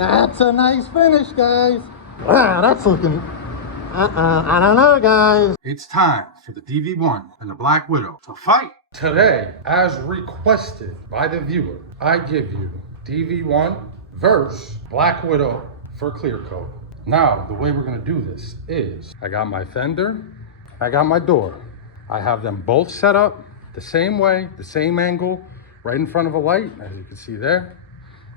That's a nice finish, guys. Wow, that's looking... I don't know, guys. It's time for the DV1 and the Black Widow to fight. Today, as requested by the viewer, I give you DV1 versus Black Widow for clear coat. Now, the way we're gonna do this is, I got my fender, I got my door. I have them both set up the same way, the same angle, right in front of a light, as you can see there,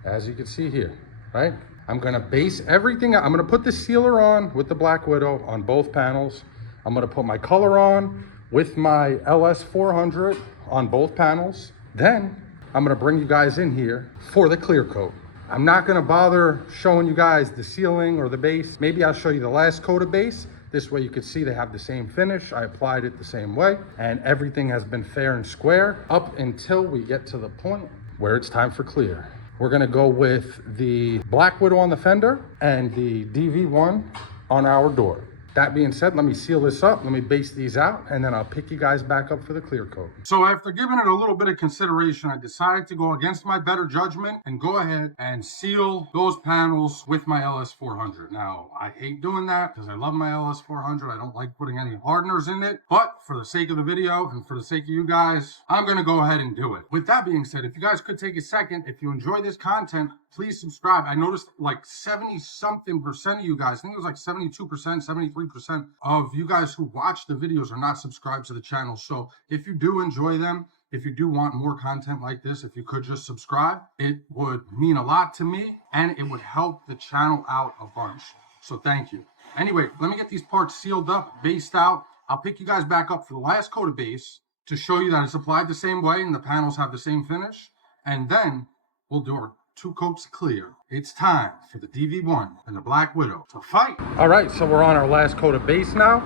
as you can see here, right? I'm gonna base everything, I'm gonna put the sealer on with the Black Widow on both panels. I'm gonna put my color on with my LS400 on both panels. Then I'm gonna bring you guys in here for the clear coat. I'm not gonna bother showing you guys the sealing or the base. Maybe I'll show you the last coat of base. This way you can see they have the same finish. I applied it the same way and everything has been fair and square up until we get to the point where it's time for clear. We're gonna go with the Black Widow on the fender and the DV1 on our door. That being said, let me seal this up, let me base these out, and then I'll pick you guys back up for the clear coat. So after giving it a little bit of consideration, I decided to go against my better judgment and go ahead and seal those panels with my LS400. Now, I hate doing that because I love my LS400. I don't like putting any hardeners in it, but for the sake of the video and for the sake of you guys, I'm gonna go ahead and do it. With that being said, if you guys could take a second, if you enjoy this content, please subscribe. I noticed like 70-something% of you guys, I think it was like 72%, 73% of you guys who watch the videos are not subscribed to the channel. So if you do enjoy them, if you do want more content like this, if you could just subscribe, it would mean a lot to me and it would help the channel out a bunch. So thank you. Anyway, let me get these parts sealed up, based out. I'll pick you guys back up for the last coat of base to show you that it's applied the same way and the panels have the same finish. And then we'll do our 2 coats clear. It's time for the DV1 and the Black Widow to fight. All right, so we're on our last coat of base now.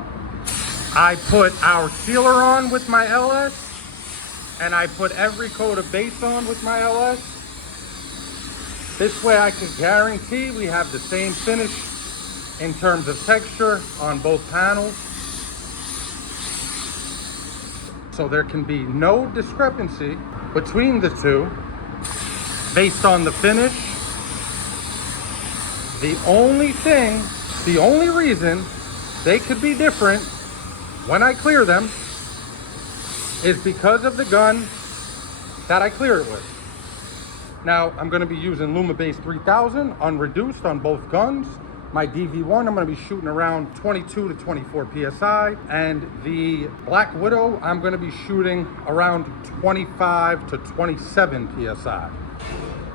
I put our sealer on with my LS, and I put every coat of base on with my LS. This way I can guarantee we have the same finish in terms of texture on both panels. So there can be no discrepancy between the two based on the finish. The only reason they could be different when I clear them is because of the gun that I clear it with. Now, I'm gonna be using LumaBase 3000 unreduced on both guns. My DV1, I'm gonna be shooting around 22 to 24 PSI. And the Black Widow, I'm gonna be shooting around 25 to 27 PSI.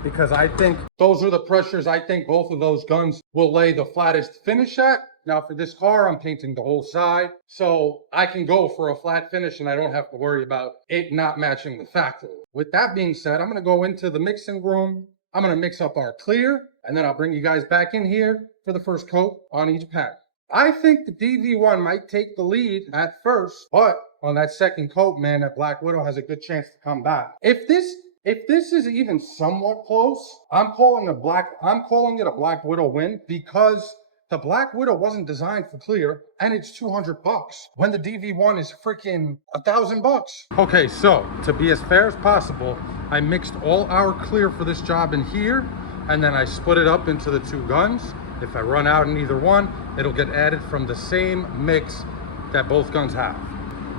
Because I think those are the pressures I think both of those guns will lay the flattest finish at. Now for this car, I'm painting the whole side, so I can go for a flat finish and I don't have to worry about it not matching the factory. With that being said, I'm gonna go into the mixing room. I'm gonna mix up our clear, and then I'll bring you guys back in here for the first coat on each pack. I think the DV1 might take the lead at first, but on that second coat, man, that Black Widow has a good chance to come back. If this is even somewhat close, I'm calling it a Black Widow win, because the Black Widow wasn't designed for clear and it's $200 when the DV1 is freaking $1,000. Okay, so to be as fair as possible, I mixed all our clear for this job in here, and then I split it up into the 2 guns. If I run out in either one, it'll get added from the same mix that both guns have.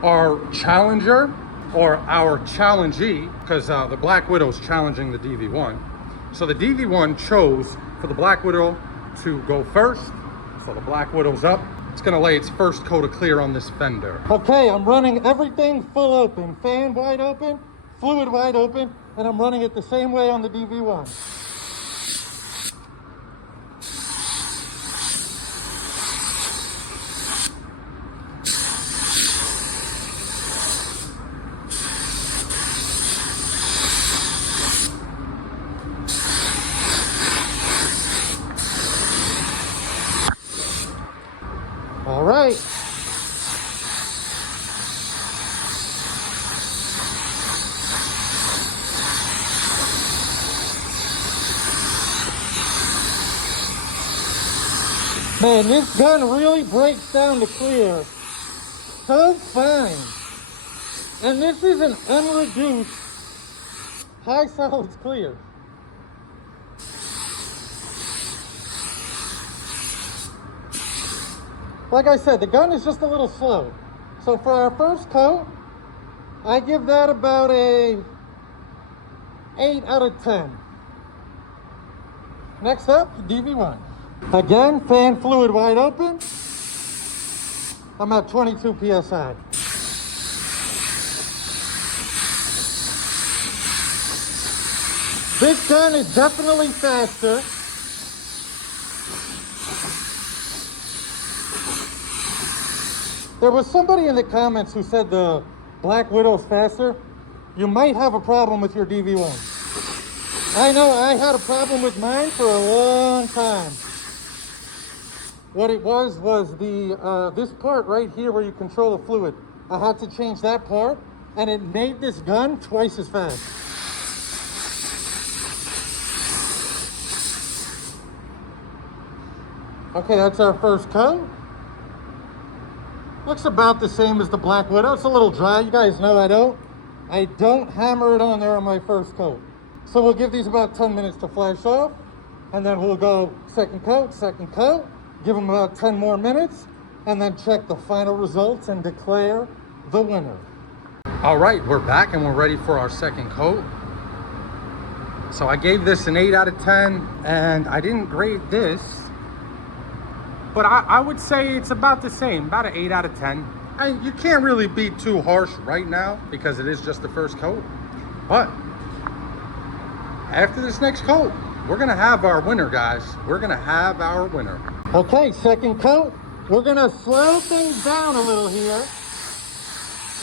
Our challenger, or our challengee, because the Black Widow's challenging the DV1. So the DV1 chose for the Black Widow to go first. So the Black Widow's up. It's gonna lay its first coat of clear on this fender. Okay, I'm running everything full open. Fan wide open, fluid wide open, and I'm running it the same way on the DV1. All right. Man, this gun really breaks down the clear so fine. And this is an unreduced high solids clear. like I said, the gun is just a little slow. So for our first coat, I give that about a 8 out of 10. Next up, DV1. Again, fan fluid wide open. I'm at 22 PSI. This gun is definitely faster. There was somebody in the comments who said the Black Widow's faster. You might have a problem with your DV1. I know I had a problem with mine for a long time. What it was the this part right here where you control the fluid. I had to change that part, and it made this gun twice as fast. Okay, that's our first coat. Looks about the same as the Black Widow. It's a little dry. You guys know I don't hammer it on there on my first coat. So we'll give these about 10 minutes to flash off, and then we'll go second coat, give them about 10 more minutes, and then check the final results and declare the winner. All right, we're back and we're ready for our second coat. So I gave this an 8 out of 10, and I didn't grade this, but I would say it's about the same, about an 8 out of 10. And you can't really be too harsh right now because it is just the first coat. But after this next coat, we're gonna have our winner, guys. We're gonna have our winner. Okay, second coat. We're gonna slow things down a little here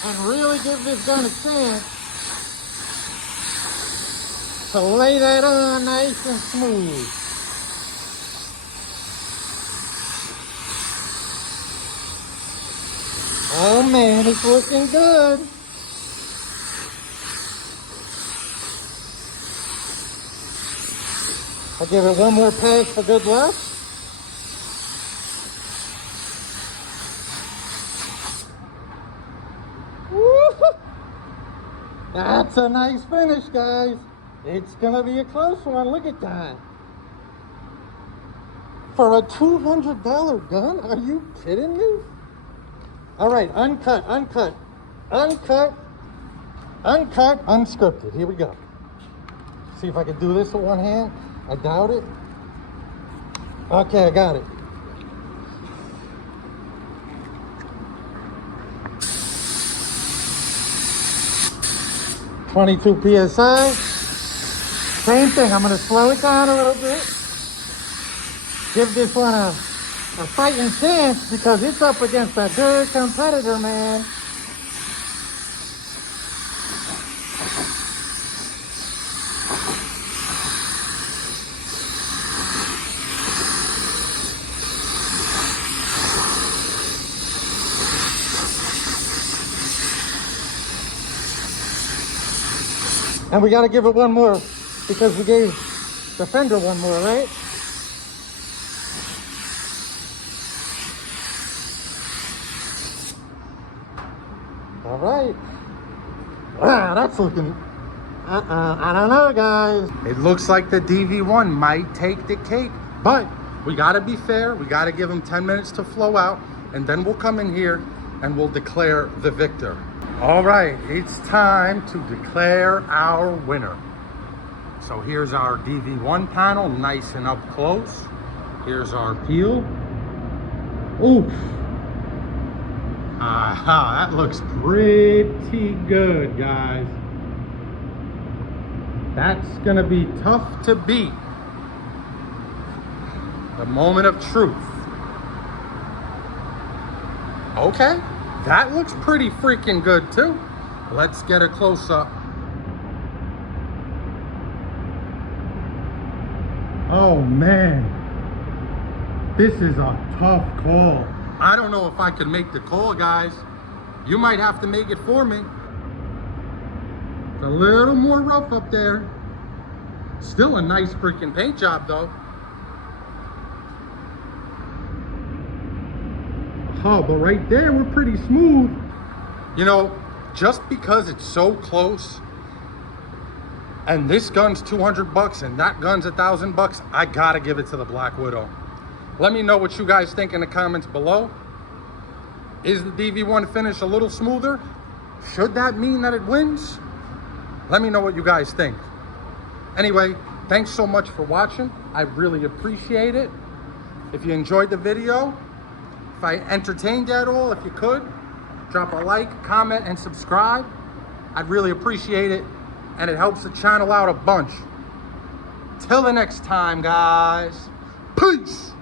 and really give this gun a chance to lay that on nice and smooth. Oh man, it's looking good. I'll give it one more pass for good luck. Woo-hoo! That's a nice finish, guys. It's gonna be a close one. Look at that. For a $200 gun? Are you kidding me? All right, uncut, unscripted. Here we go. See if I can do this with one hand. I doubt it. Okay, I got it. .22 PSI. Same thing, I'm gonna slow it down a little bit. Give this one a fighting chance because it's up against a good competitor, man. And we got to give it one more because we gave the fender one more, right? All right. Wow, that's looking... I don't know, guys. It looks like the DV1 might take the cake, but we got to be fair. We got to give them 10 minutes to flow out, and then we'll come in here and we'll declare the victor. All right, it's time to declare our winner. So here's our DV1 panel, nice and up close. Here's our peel. Oof. Aha, that looks pretty good, guys. That's gonna be tough to beat. The moment of truth. Okay. That looks pretty freaking good too. Let's get a close-up. Oh man, this is a tough call. I don't know if I could make the call, guys. You might have to make it for me. It's a little more rough up there. Still a nice freaking paint job though. Oh, but right there, we're pretty smooth. You know, just because it's so close, and this gun's $200 and that gun's $1,000, I gotta give it to the Black Widow. Let me know what you guys think in the comments below. Is the DV1 finish a little smoother? Should that mean that it wins? Let me know what you guys think. Anyway, thanks so much for watching. I really appreciate it. If you enjoyed the video, if I entertained you at all, if you could, drop a like, comment, and subscribe. I'd really appreciate it, and it helps the channel out a bunch. Till the next time, guys. Peace!